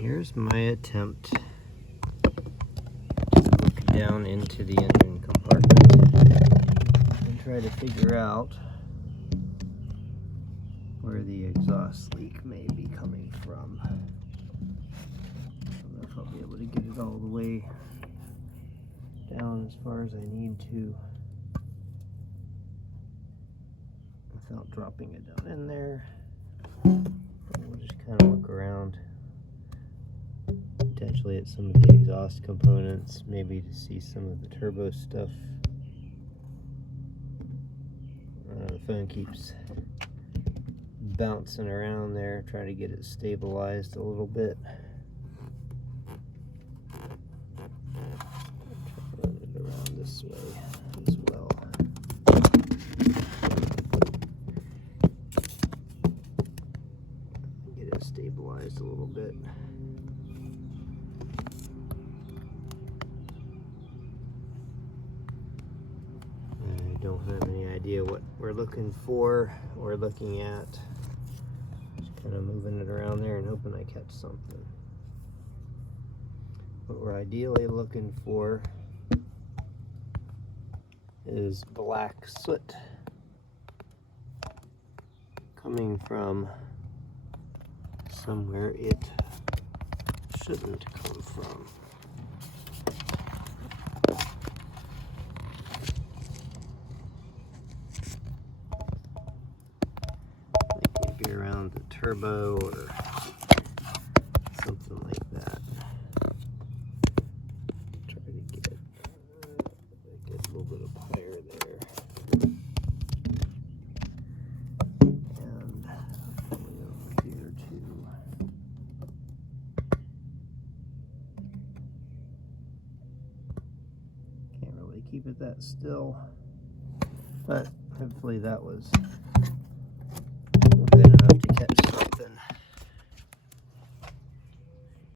Here's my attempt to look down into the engine compartment and try to figure out where the exhaust leak may be coming from. I don't know if I'll be able to get it all the way down as far as I need to without dropping it down in there. We'll just kind of look around potentially at some of the exhaust components, maybe to see some of the turbo stuff. The phone keeps bouncing around there, try to get it stabilized a little bit. Run it around this way as well. Get it stabilized a little bit. I don't have any idea what we're looking for or looking at. Just kind of moving it around there and hoping I catch something. What we're ideally looking for is black soot coming from somewhere it shouldn't come from. Like maybe around the turbo or something like that. Try to get a little bit of fire there. And hopefully over here too. Can't really keep it that still, but hopefully that was